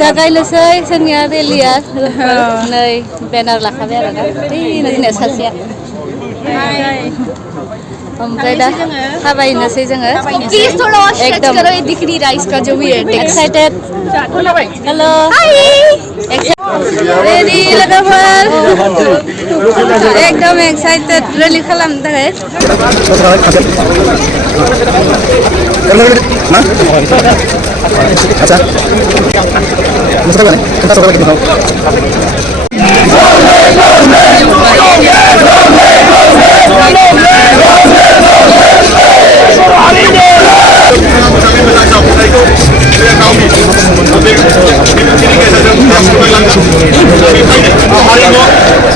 जागायनोसै जोंनिया रेलिया नै बेनार लाखाबाय आरो ना जोंनिया सासेया ओमफ्राय दा थाबायनोसै जोङो एकदम एक्साइटेड हेलो रेडि लोगोफोर एकदम एक्साइटेड रेलि खालामनो थाखाय अच्छा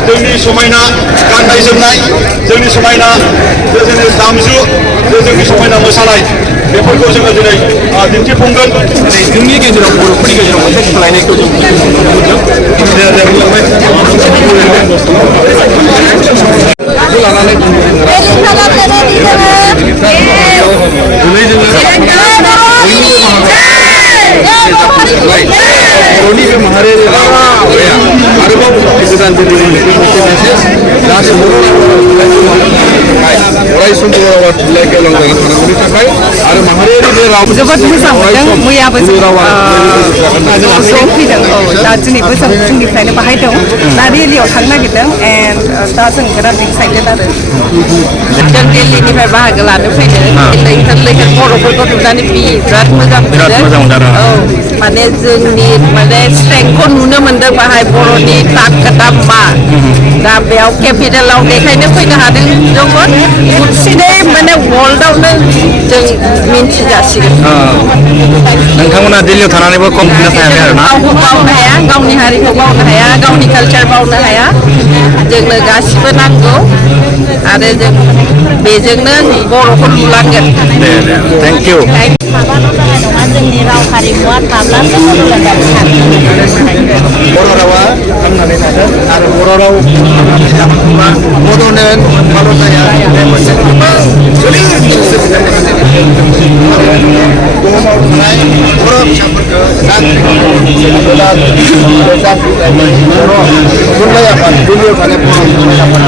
जोंनि समायना गाननाय जोमनाय जोंनि समायना जोंनि दामजु जोंनि समायना मोसानाय बेफोरखौ जोङो दिनै दिन्थिफुंगोन जोंनि गेजेराव बर'फोरनि गेजेराव मोनसे सोलायनायखौ जों बर'नि बे माहारियारि आरोबाव गोदान अराय सम बर' रावा थुनलाइ गेवलांजानो थानांगौनि थाखाय आरो माहारियारि बे राव जोबोद मोजां मोनदों मैयाबो ज' फैदों दा दिनैबो जों फुंनिफ्रायनो बाहाय दं दा रेलियाव थांनो नागिरदों एन्ड दा जों बिराद एक्साइटेड आरो जों दिल्लीनिफ्राय बाहागो लानो फैदों लैहोर लैहोर बर'फोरखौ नुनानै बिराद मोजां मोनदों औ माने जोंनि माने स्ट्रेंथखौ नुनो मोनदों बाहाय बर'नि दाम मा दा बेयाव केपिटेलाव बेखायनो फैनो हादों जोंमोन बुहुदसिनै माने वर्ल्डआवनो जों मिन्थिजासिगोन नोंथांमोना दिल्लीयाव थानानैबो खम हायाखै आरो ना गावखौ बावनो हाया गावनि हारिखौ बावनो हाया गावनि कालचार बावनो हाया जोंनो गासिबो नांगौ आरो जों बेजोंनो बर'खौ नुलांगोन थेंक इउ जोंनि राव हारिमुआ थाब्लासो बर' रावा थांनानै थागोन आरो बर' राव थांनानै थानांगौबा बड'लेण्ड भारतनाया बे मोनसे बुहुमाव थानाय बर' फिसाफोरखौ थुनलाइ आफाद दिल्लीयाव थानाय बर' थुनलाइ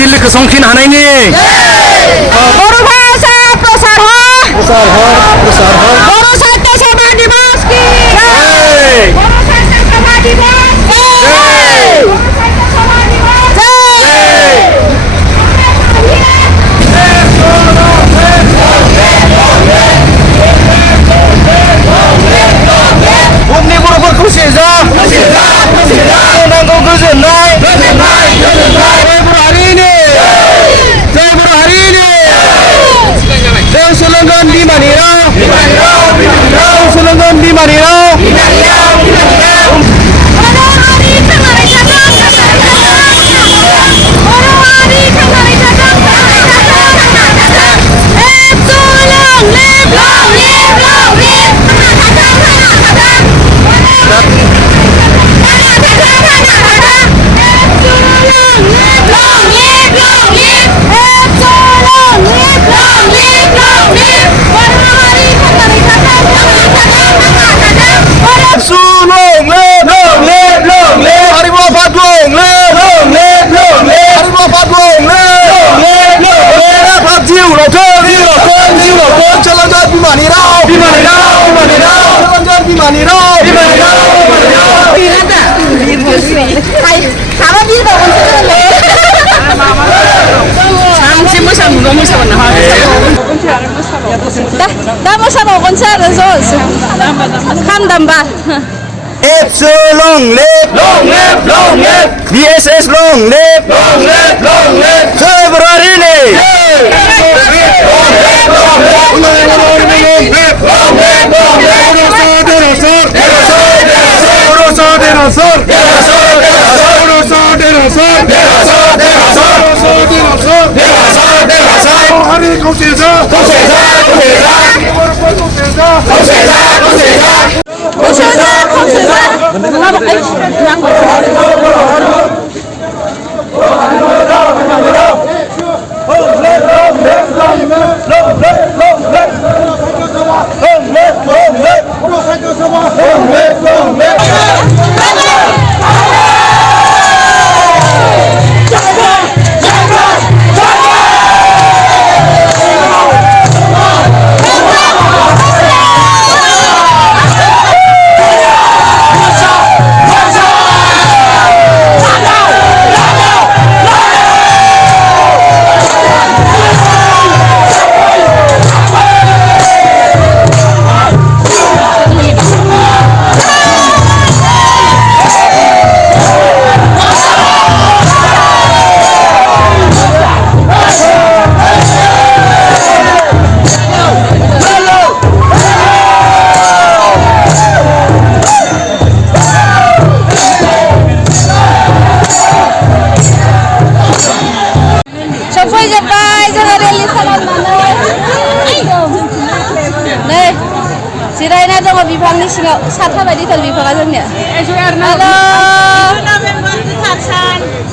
दिल्लीखौ संफिन हानायनि बर' भाषा प्रसार हो बर' साहित्य सभा दिवस की बर' साहित्य सभा दिवस बुहुमनि बर'फोर खौसे जा नांगौ गोजोननाय जय बर' हारिनि जों सोलोंगोन बिमानि राव सोलोंगोन बिमानि राव दा मोसाबावगोनसो आरो ज' खाम दामबा So long live VSS long live जय बर' हारिनि जिरायना दङ बिफांनि सिङाव साथा बायदिथार बिफाङा जोंनिया हेल'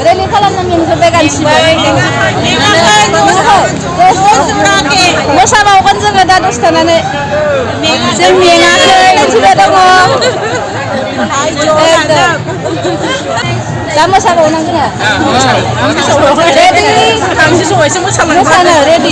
रेलि खालामनो मेंजोब्बाय गासिबो मोसाबावगोन जोङो दा दसे थानानै जों मेङाखै जिराय दङ दा मोसाबावनांगोन रेडि मोसानो रेडि